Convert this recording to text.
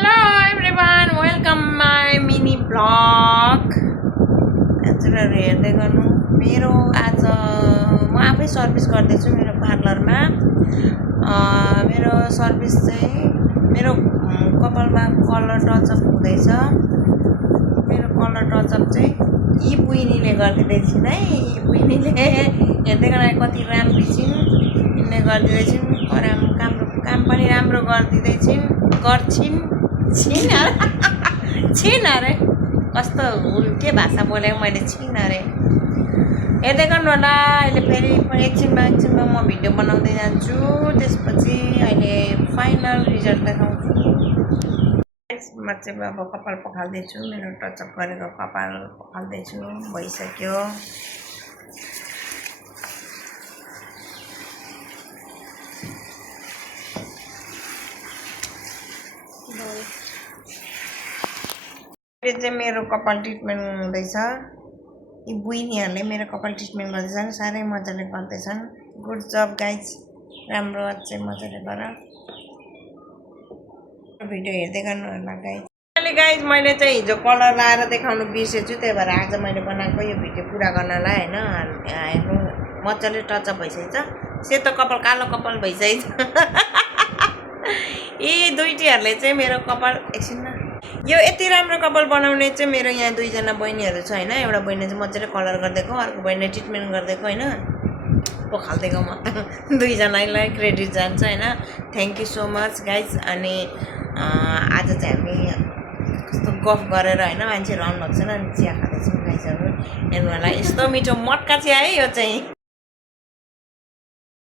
Hello everyone, welcome my mini vlog. हजुरहरु हेर्दै गर्नु मेरो आज म आफै सर्भिस गर्दैछु मेरो पार्लरमा। मेरो सर्भिस चाहिँ मेरो कपालमा कलर टचअप हुँदैछ। मेरो कलर टचअप चाहिँ यी बुइनीले गरिदिँदैछिन् है। यी बुइनीले हेर्दै गर्नु कति राम्रो छिन्, यिनले गरिदिँदैछिन्। काम पनि राम्रो गर्दिँदैछिन्, गर्छिन् छिन् अरे कस्तो के भाषा बोलेको मैले, छिन् अरे। हेर्दै गर्नु होला। अहिले फेरि एकछिनमा म भिडियो बनाउँदै जान्छु, त्यसपछि अहिले फाइनल रिजल्ट देखाउँछु। म चाहिँ अब कपाल पखाल्दैछु, मेरो टचअप गरेको कपाल पखाल्दैछु, भइसक्यो। यो चाहिँ मेरो कपाल ट्रिटमेन्ट हुँदैछ। यी बुइनीहरूले मेरो कपाल ट्रिटमेन्ट गर्दैछन्, साह्रै मजाले गर्दैछन्। गुड जब गाइज, राम्रो चाहिँ मजाले गर। भिडियो हेर्दै गर्नु होला गाइज। गाइज मैले चाहिँ हिजो कलर लाएर देखाउनु बिर्सेछु, त्यही भएर आज मैले बनाएको यो भिडियो पुरा गर्नलाई होइन। हेर्नु मजाले टचअप भइसकेछ, सेतो कपाल कालो कपाल भइसकेछ। यी दुईटीहरूले चाहिँ मेरो कपाल एकछिनमा यो यति राम्रो कपाल बनाउने चाहिँ मेरो यहाँ दुईजना बहिनीहरू छ होइन। एउटा बहिनी चाहिँ मजाले कलर गरिदिएको, अर्को बहिनीले ट्रिटमेन्ट गरिदिएको होइन, पखालिदिएको। म दुईजनालाई क्रेडिट जान्छ होइन। Thank you so much guys. अनि आज चाहिँ हामी कस्तो गफ गरेर होइन, मान्छेहरू आउनु भएको छैन, अनि चिया खाँदैछौँ गाइजहरू। हेर्नु होला, यस्तो मिठो मटका चिया है यो चाहिँ।